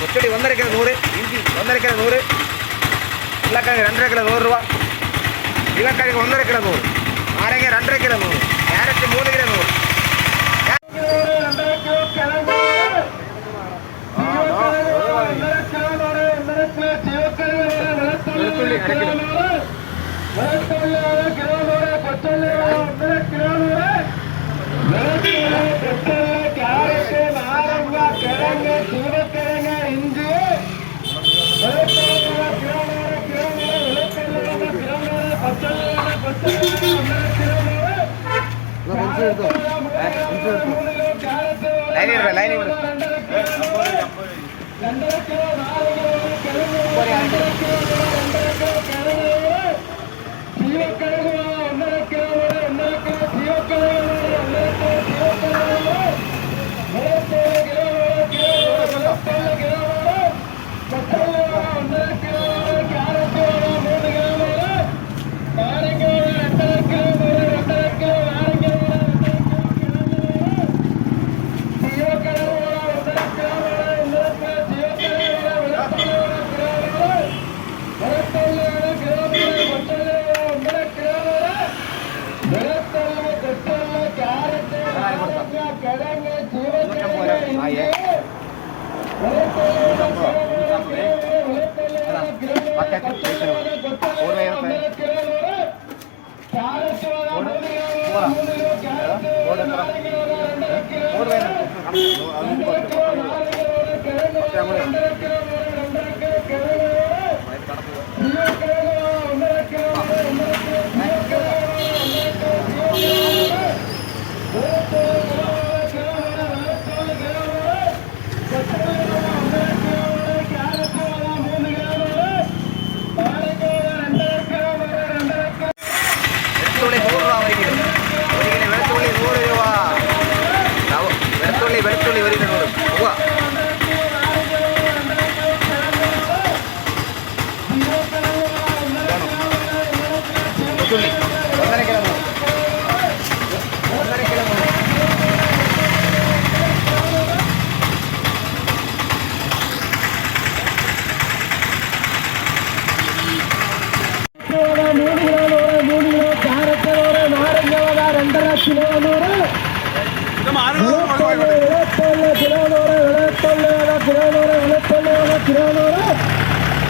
കൊച്ചടി 1.5 kilo 100, ഇഞ്ചി 1.5 kilo 100, ഉരുളക്കിഴങ്ങ് 2.5 kilo 100 രൂപ, ഇലക്കിഴങ്ങ് 1.5 കിലോ 100, നാരങ്ങ 2.5 കിലോ 100, ക്യാരറ്റ് 3 കിലോ 100.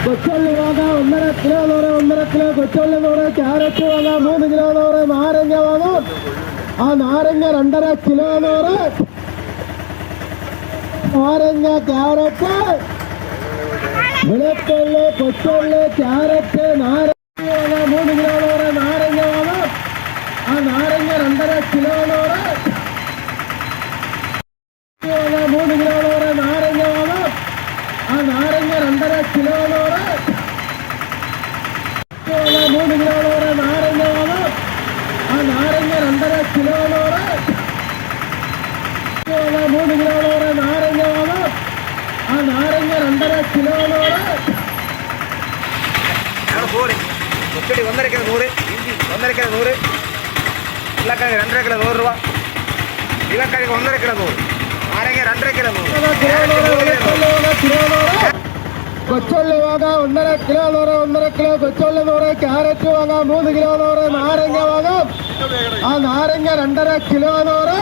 കൊച്ചുള്ളി വാങ്ങാം 1.5 കിലോ 1.5 കിലോ കൊച്ചുള്ളി 100, ക്യാരറ്റ് വാങ്ങാം 3 കിലോ 100, നാരങ്ങ വാങ്ങാം ആ നാരങ്ങ 2.5 കിലോ 100, നാരങ്ങ ക്യാരറ്റ് വെളുത്തുള്ളി കൊച്ചുള്ളി ക്യാരറ്റ് നാരങ്ങ വാങ്ങാം 3 കിലോ 100, നാരങ്ങ വാങ്ങാം ആ നാരങ്ങ 2.5 കിലോ 100, 3 കിലോ 100, നാരങ്ങ വാങ്ങാം ആ നാരങ്ങ 2.5 കിലോ 100, 3 കിലോ 100, നാരങ്ങ വാങ്ങാം ആ നാരങ്ങ 2.5 കിലോ 100, 3 കിലോ 100, നാരങ്ങ വാങ്ങാം ആ നാരങ്ങ 2.5 കിലോ 100. കൊച്ചടി 1.5 കിലോ 100, ഇഞ്ചി 1.5 കിലോ 100, ഉരുളക്കിഴങ്ങ് 2.5 കിലോ 100 രൂപ, ഇലക്കിഴങ്ങ് 1.5 കിലോ 100, നാരങ്ങ 2.5 കിലോ 100. കൊച്ചുള്ളി വാങ്ങാം 1.5 കിലോ 1.5 കിലോ കൊച്ചുള്ളി 100, ക്യാരറ്റ് വാങ്ങാം 3 കിലോ 100, നാരങ്ങ വാങ്ങാം ആ നാരങ്ങ 2.5 കിലോ 100.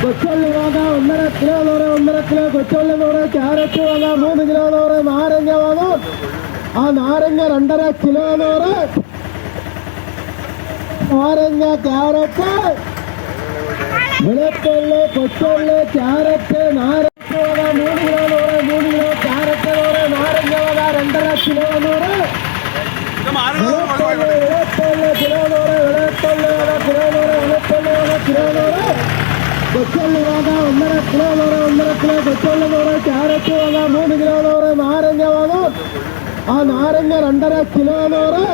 കൊച്ചുള്ളി വാങ്ങാം 1.5 കിലോ 1.5 കിലോ കൊച്ചുള്ളി 100, ക്യാരറ്റ് വാങ്ങാം 3 കിലോ 100, നാരങ്ങ വാങ്ങാം ആ നാരങ്ങ 2.5 കിലോ 100, നാരങ്ങ ക്യാരറ്റ് വെളുത്തുള്ളി കൊച്ചുള്ളി ക്യാരറ്റ് നാരങ്ങ വാങ്ങാം 3 കിലോ 100, 3 കിലോ ക്യാരറ്റ് 100, നാരങ്ങ വാങ്ങാം 2.5 കിലോ 100, വെളുത്തുള്ളി കിലോ 100, വെളുത്തുള്ളി കിലോ 100, വെളുത്തുള്ളി കിലോ 100, കൊച്ചുള്ളി വാങ്ങാം 1.5 കിലോ 1.5 കിലോ കൊച്ചുള്ളി 100, ക്യാരറ്റ് വാങ്ങാം 3 കിലോ 100, നാരങ്ങ വാങ്ങാം ആ നാരങ്ങ 2.5 കിലോ 100.